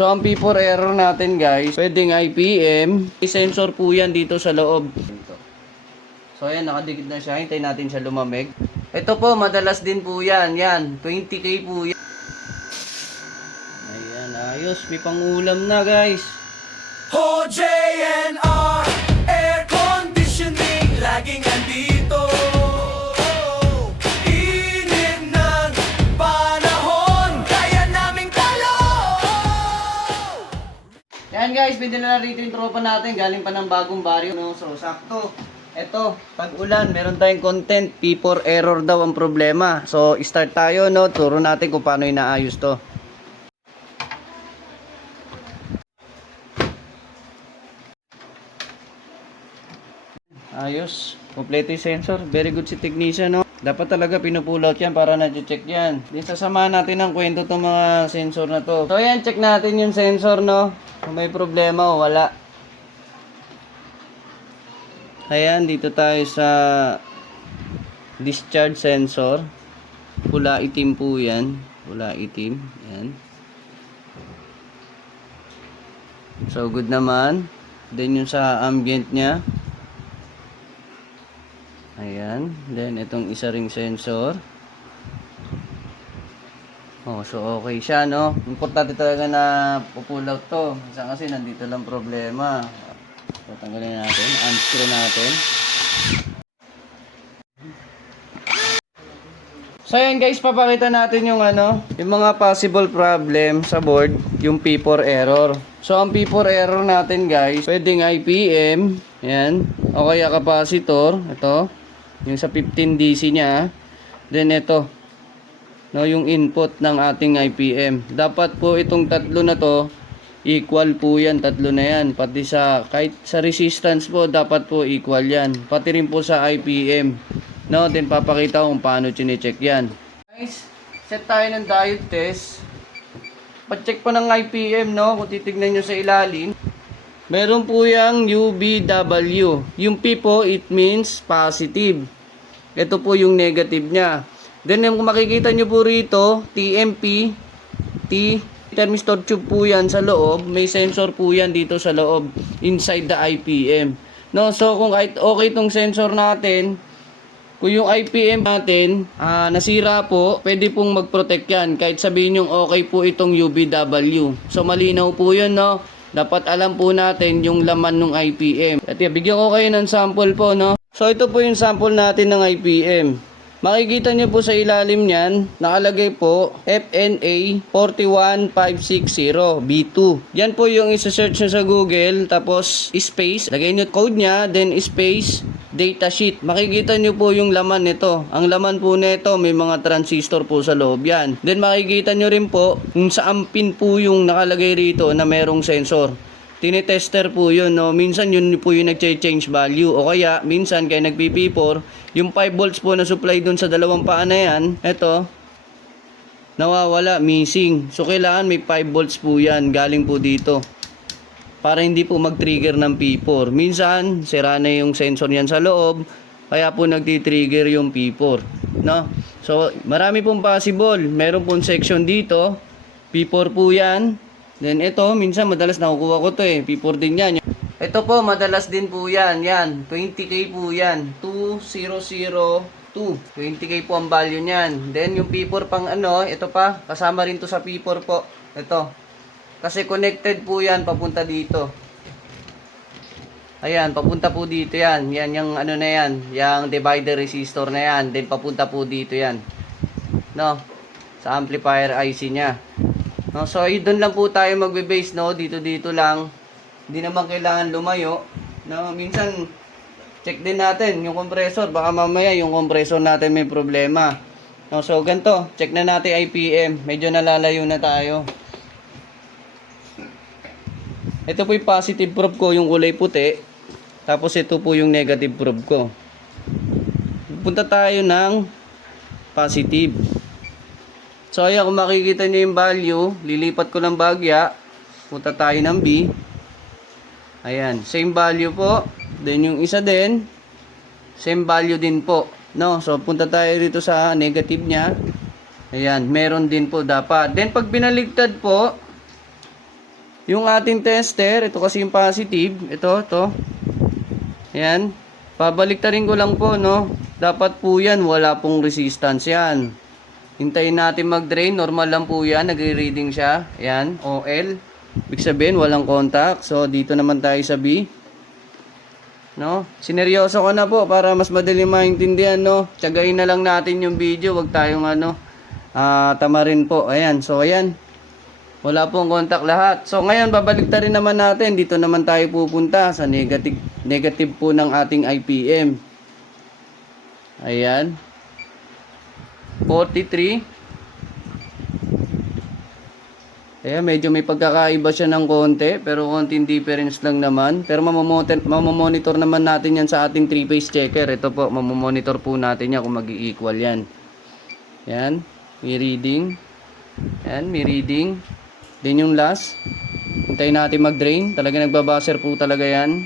So ang P4 error natin guys, pwedeng IPM. May sensor po yan dito sa loob. So ayan, nakadikit na siya. Hintayin natin siya lumamig. Ito po, madalas din po yan. Yan, 20K po yan. Ayan, ayos. May pangulam na guys. OJNR Air Conditioning laging andito. Init ng panahon, kaya naming talo. Yan guys, pwede na rito yung tropa natin. Galing pa ng bagong baryo. No? So sakto. Ito, pag ulan, meron tayong content. P4 error daw ang problema. So start tayo, no? Turo natin kung paano inaayos to. Ayos. Kompleto yung sensor. Very good si technician, no? Dapat talaga pinupull out yan para na-check yan. Din sasamahan natin ng kwento itong mga sensor na to. So yan, check natin yung sensor, no? Kung may problema o wala. Ayan, dito tayo sa discharge sensor. Pula itim po yan. Pula itim. Yan. So good naman. Then yung sa ambient nya. Ayan. Then itong isa ring sensor. Oh, so okay siya, no? Importante talaga na pull out to. Minsan kasi nandito lang problema. So tanggalin natin, unscrew natin. So yan guys, papakita natin yung yung mga possible problem sa board, yung P4 error. So ang P4 error natin guys, pwedeng IPM, yan, o kaya capacitor, ito, yung sa 15 DC nya. Then ito, no, yung input ng ating IPM. Dapat po itong tatlo na to, equal po yan, tatlo na yan. Pati sa, kahit sa resistance po, dapat po equal yan. Pati rin po sa IPM. No, then papakita kung paano chine-check yan. Guys, set tayo ng diode test. Pa-check po ng IPM, no, kung titignan nyo sa ilalim. Meron po yung UBW. Yung P po, it means positive. Ito po yung negative nya. Then kung makikita nyo po rito, TMP, T, thermistor tube po yan sa loob. May sensor po yan dito sa loob, inside the IPM. No, so kung okay itong sensor natin, kung yung IPM natin nasira po, pwede pong mag-protect yan. Kahit sabihin yung okay po itong UBW. So malinaw po yun, no? Dapat alam po natin yung laman ng IPM. At bigyan ko kayo ng sample po, no? So ito po yung sample natin ng IPM. Makikita nyo po sa ilalim niyan, nakalagay po FNA 41560 B2. Yan po yung isa-search nyo sa Google, tapos space, lagay nyo code nya, then space, datasheet. Makikita nyo po yung laman nito. Ang laman po nito, may mga transistor po sa loob yan. Then makikita nyo rin po kung saan pin po yung nakalagay rito na merong sensor. Tinitester po yun, no? Minsan yun po yung nag-change value. O kaya, minsan kaya nag-PP4, yung 5 volts po na supply dun sa dalawang paa na yan, eto, nawawala, missing. So, kailangan may 5 volts po yan, galing po dito. Para hindi po mag-trigger ng P4. Minsan, sira na yung sensor yan sa loob, kaya po nagti-trigger yung P4. No? So, marami pong possible. Meron pong section dito, P4 po yan. Then ito, minsan madalas nakukuha ko to P4 din yan. Ito po, madalas din po yan. Yan, 20K po yan. 2002. 20K po ang value niyan. Then yung P4 pang ito pa, kasama rin to sa P4 po. Ito. Kasi connected po yan, papunta dito. Ayan, papunta po dito yan. Yan yung na yan. Yung divider resistor na yan. Then papunta po dito yan. No? Sa amplifier IC nya. No, so doon lang po tayo magbe-base, no, dito lang. Hindi naman kailangan lumayo. No, minsan check din natin yung compressor, baka mamaya yung compressor natin may problema. No, so ganito, check na natin IPM. Medyo nalalayo na tayo. Ito po yung positive probe ko, yung kulay puti. Tapos ito po yung negative probe ko. Punta tayo ng positive. So ayan, kung makikita nyo yung value, lilipat ko ng bagya, punta tayo ng B. Ayan, same value po. Then yung isa din, same value din po. No, so punta tayo dito sa negative nya. Ayan, meron din po dapat. Then pag binaligtad po, yung ating tester, ito kasi yung positive, ito. Ayan. Pabaliktarin ko lang po, no. Dapat po yan, wala pong resistance yan. Hintayin natin mag-drain, normal lang po yan, nagre-reading siya. Ayan, OL. Ibig sabihin, walang contact. So, dito naman tayo sa B. No? Sineryoso ko na po para mas madali maintindihan, no. Tiyagain na lang natin yung video, wag tayong tamarin po. Ayan, so ayan. Wala pong contact lahat. So ngayon babaliktarin naman natin. Dito naman tayo pupunta sa negative po ng ating IPM. Ayan. 43. Ayan, medyo may pagkakaiba siya ng konti, pero konting difference lang naman. Pero mamomonitor naman natin yan sa ating 3-phase checker. Ito po, mamomonitor po natin yan kung mag-i-equal yan. Ayan, may reading. Ayan, may reading. Then yung last, hintayin natin mag-drain. Talaga nagbabuzzer po talaga yan.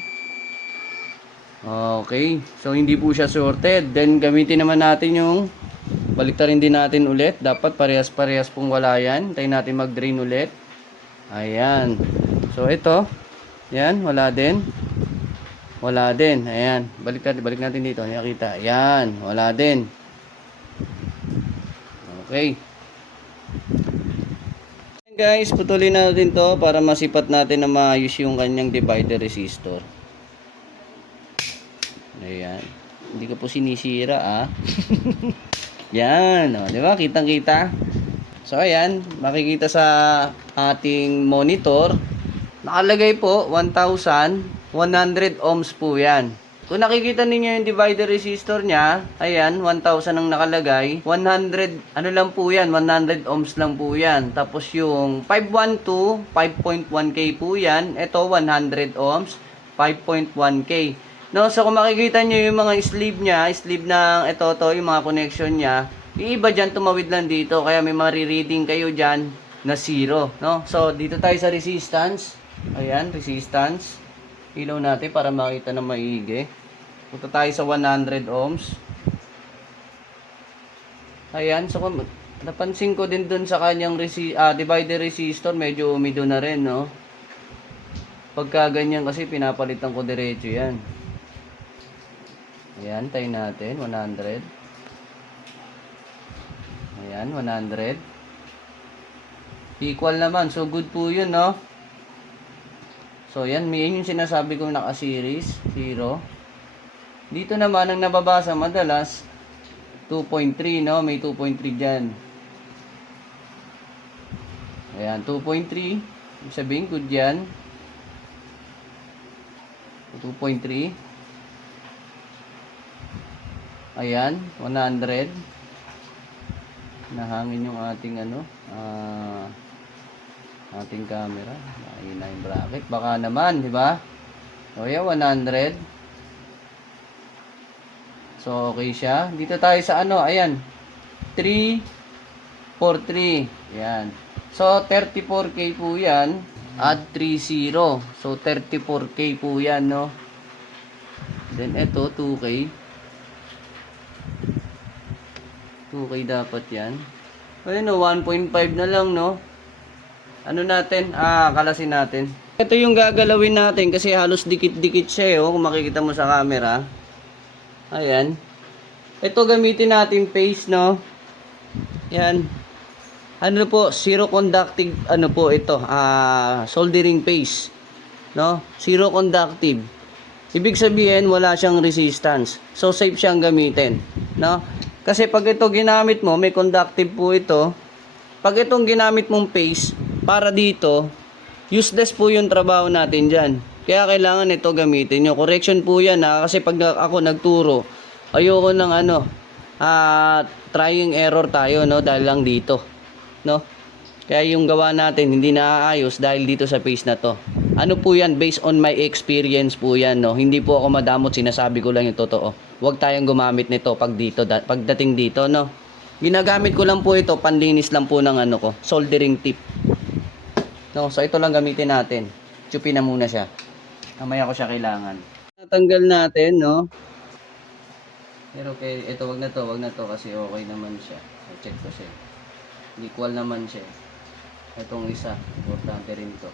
Okay, so hindi po siya sorted. Then gamitin naman natin yung, baliktarin din natin ulit. Dapat parehas-parehas pong wala yan. Hintayin natin mag-drain ulit. Ayan. So ito, yan, wala din. Wala din. Ayan, balik natin dito. Nakita, ayan, wala din. Okay. Guys, putulin natin to para masipat natin na maayos yung kanyang divider resistor. Ayan. Hindi ko po sinisira Yan, di ba? Kitang-kita. So ayan, makikita sa ating monitor, nakalagay po 1,100 ohms po 'yan. Kung nakikita ninyo yung divider resistor niya, ayan, 1,000 ang nakalagay. 100, ano lang po yan, 100 ohms lang po yan. Tapos yung 512, 5.1K po yan. Ito, 100 ohms, 5.1K. No, so kung makikita nyo yung mga sleeve niya, sleeve ng yung mga connection niya, yung iba dyan tumawid lang dito. Kaya may marireading kayo dyan na 0. No? So, dito tayo sa resistance. Ayan, resistance. Ilaw natin para makita na maigi. Punta tayo sa 100 ohms. Ayan, so napansin ko din dun sa kanyang divider resistor, medyo umido na rin, no? Pagka ganyan kasi pinapalitan ko diretso yan. Ayan, tayo natin, 100. Ayan, 100. Equal naman, so good po yun, no? So, yan yung sinasabi ko naka-series, 0. Dito naman, ang nababasa madalas, 2.3, no? May 2.3 dyan. Ayan, 2.3. Ibig sabihin, good yan. 2.3. Ayan, 100. Nahangin yung ating ating camera. Mahina yung bracket. Baka naman, di ba? O yan, 100. So, okay siya. Dito tayo sa ayan. 343. Ayan. So, 34K po yan. Add 30. So, 34K po yan, no? Then, ito, 2K. 2K dapat yan. Ayun, 1.5 na lang, no? Ano natin? Kalasin natin. Ito yung gagalawin natin kasi halos dikit-dikit siya, kung makikita mo sa camera. Ayan. Ito gamitin natin paste, no? Yan. Ano po, zero conductive, po ito, soldering paste. No? Zero conductive. Ibig sabihin, wala siyang resistance. So, safe siyang gamitin. No? Kasi pag ito ginamit mo, may conductive po ito. Pag itong ginamit mong paste, para dito, useless po yung trabaho natin dyan. Kaya kailangan ito gamitin nyo. Correction po yan, kasi pag ako nagturo, ayoko ng trying error tayo, no? Dahil lang dito, no? Kaya yung gawa natin, hindi naaayos dahil dito sa paste na to. Ano po yan? Based on my experience po yan, no? Hindi po ako madamot, sinasabi ko lang yung totoo. Huwag tayong gumamit nito pagdating dito, no? Ginagamit ko lang po ito, panlinis lang po ng ko, soldering tip. No, so ito lang gamitin natin. Chupin na muna siya. Mamaya ko siya kailangan. Natanggal natin, no? Pero okay, ito wag na to kasi okay naman siya. I-check ko siya. Equal naman siya. Itong isa, importante rin to.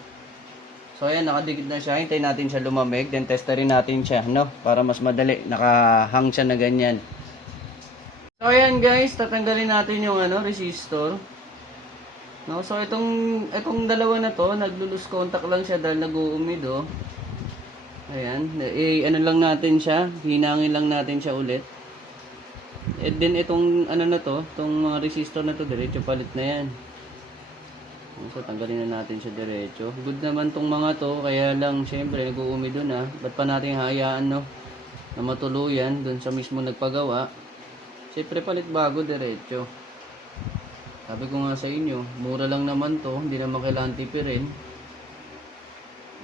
So ayan, nakadikit na siya. Hintayin natin siya lumamig. Then testerin natin siya, no? Para mas madali. Nakahang siya na ganyan. So ayan guys, tatanggalin natin yung resistor. No? So itong dalawa na to, naglo-lose contact lang siya dahil nag-uumido. Ayan, ano lang natin siya, hinangin lang natin siya ulit. And then itong na to, itong mga resistor na to, diretso palit na yan. So tanggalin na natin siya diretso. Good naman tong mga to, kaya lang syempre nag-uumido na. Ba't pa natin hayaan, no? Na matuluyan dun sa mismo nagpagawa. Syempre palit bago diretso. Sabi ko nga sa inyo, mura lang naman to, hindi naman kailangan tipirin.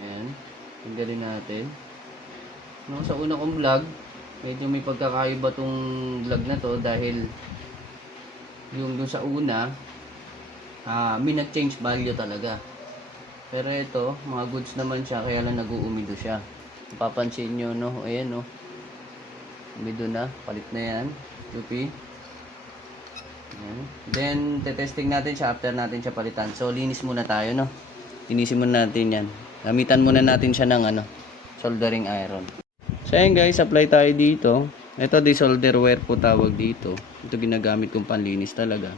Ayan, tanggalin natin. No, sa una kong vlog, medyo may pagkakaiba tong vlog na to dahil yung dun sa una, may nag-change value talaga. Pero ito, mga goods naman siya, kaya lang nag-uumido siya. Mapapansin nyo, no? Ayan, no? Umido na, palit na yan. Tupi. Ayan. Then, tetesting natin siya after natin siya palitan. So, linis muna tayo, no? Linisin muna natin yan. Gamitan muna natin siya ng soldering iron. So, ayan guys, apply tayo dito. Ito, desolder wire po tawag dito. Ito ginagamit kong panlinis talaga.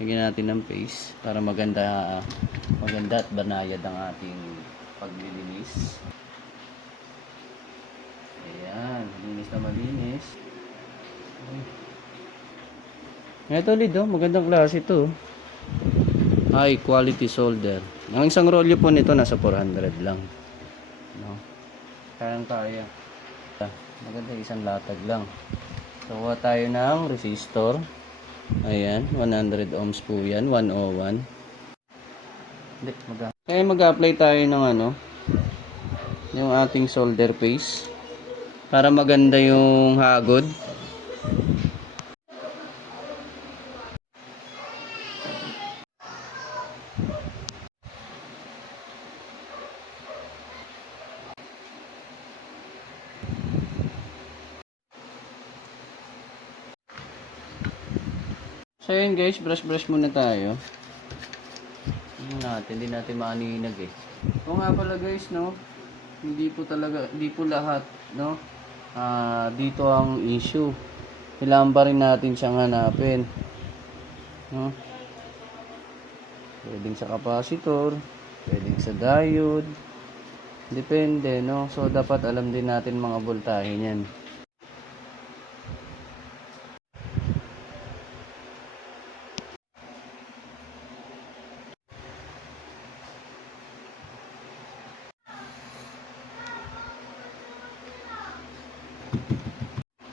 Lagyan natin ng paste para maganda at banayad ang ating paglilinis. Ayan, linis na malinis. Ito ulit, magandang klase ito. High quality solder. Ang isang rolyo po nito nasa 400 lang. No? Kaya. Maganda, isang latag lang. So, kuha tayo ng resistor. Ayan, 100 ohms po yan, 101. Kaya mag-apply tayo ng yung ating solder paste para maganda yung hagod. So yun guys, brush muna tayo. Hindi natin maaninag eh. O nga pala guys, no? Hindi po lahat, no? Dito ang issue. Kailangan pa rin natin siyang hanapin. No? Pwedeng sa capacitor, pwedeng sa diode. Depende, no? So dapat alam din natin mga voltahe niyan.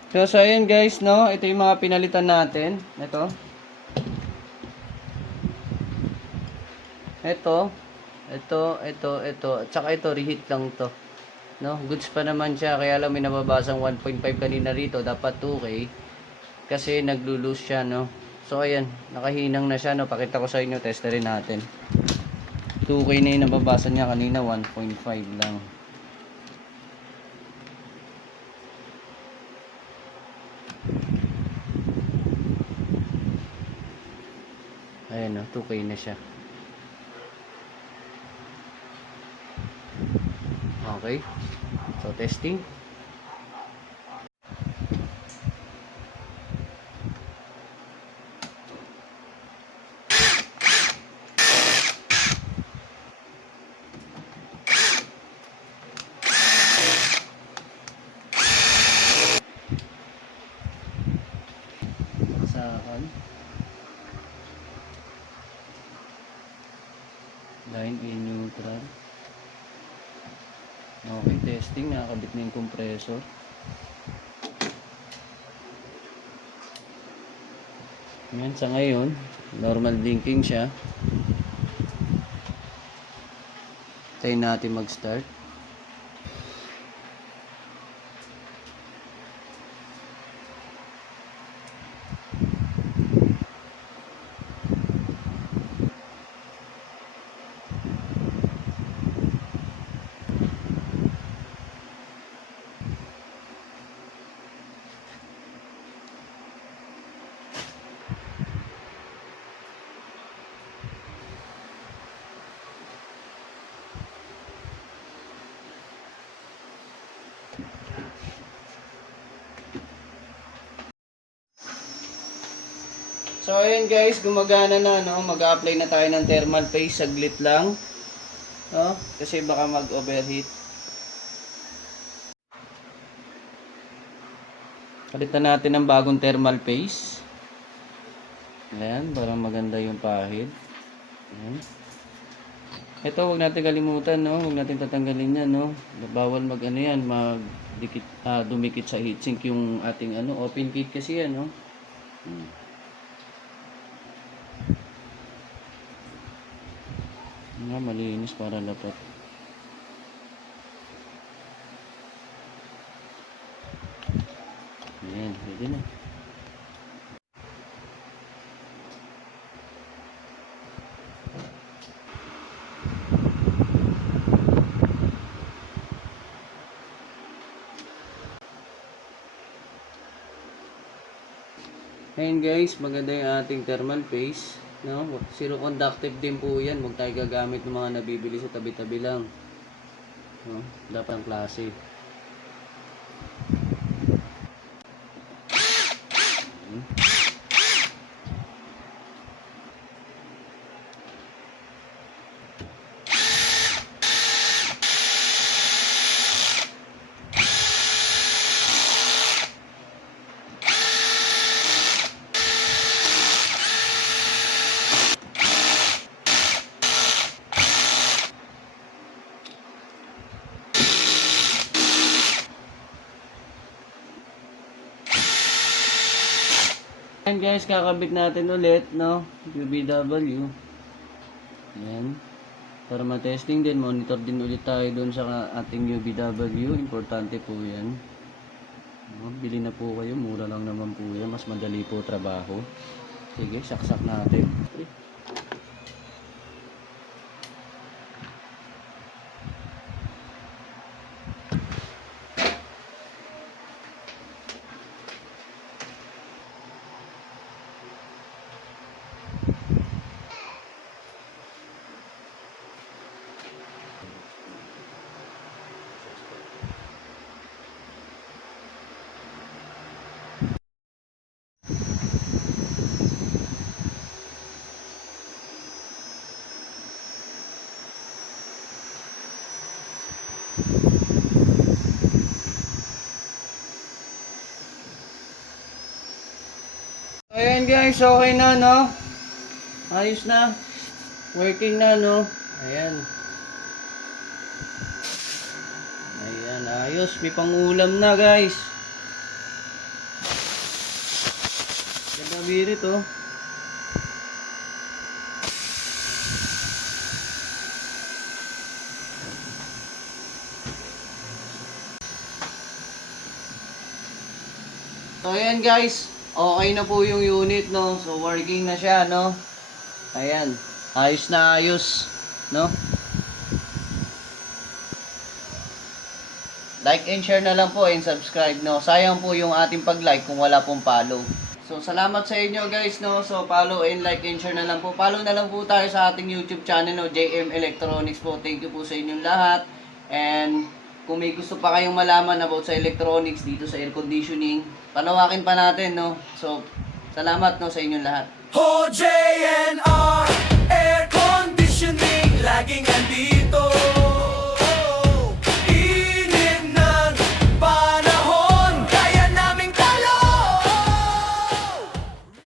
So ayan guys, no? Ito yung mga pinalitan natin. Ito. Tsaka ito, reheat lang to. No? Goods pa naman siya. Kaya lang may nababasang 1.5 kanina rito. Dapat 2K. Kasi naglo-lose siya, no? So ayan, nakahinang na siya, no? Pakita ko sa inyo, testerin natin. 2K na yung nababasa niya kanina, 1.5 lang. Ayan, no? 2K na siya. Okay. So, testing. Saan? Line A neutral. Okay, testing. Nakakabit na yung compressor. Yan, sa ngayon, normal blinking siya. Tayo natin mag-start. So ayun guys, gumagana na, no? Mag-apply na tayo ng thermal paste, saglit lang. No? Kasi baka mag-overheat. Palitan natin ng bagong thermal paste. Ayan, parang maganda yung pahid. Ayan. Ito, huwag natin kalimutan, no? Huwag natin tatanggalin yan, no? Bawal mag ano yan, magdikit, dumikit sa heatsink yung ating ano, open kit kasi yan, no? Malinis para dapat. Ayan, pwede na. Ayan guys, maganda yung ating thermal paste, no? Zero conductive din po yan. Huwag tayo gagamit ng mga nabibili sa tabi-tabi lang. No? Dapat ang klase. Ayan guys, kakabit natin ulit, no? UBW. Ayan. Para ma-testing din, monitor din ulit tayo doon sa ating UBW. Importante po yan. No? Bili na po kayo, mura lang naman po yan. Mas madali po trabaho. Sige, saksak natin. Ayan guys, okay na, no? Ayos na. Working na, no? Ayan. Ayan, ayos. May pangulam na, guys. Ganda birit, oh. So, ayan guys. Okay na po yung unit, no? So, working na siya, no? Ayan. Ayos na ayos, no? Like and share na lang po and subscribe, no? Sayang po yung ating pag-like kung wala pong follow. So, salamat sa inyo guys, no? So, follow and like and share na lang po. Follow na lang po tayo sa ating YouTube channel, no? JM Electronics po. Thank you po sa inyong lahat. And kung may gusto pa kayong malaman about sa electronics dito sa air conditioning, panawakin pa natin, no? So, salamat, no, sa inyong lahat. OJ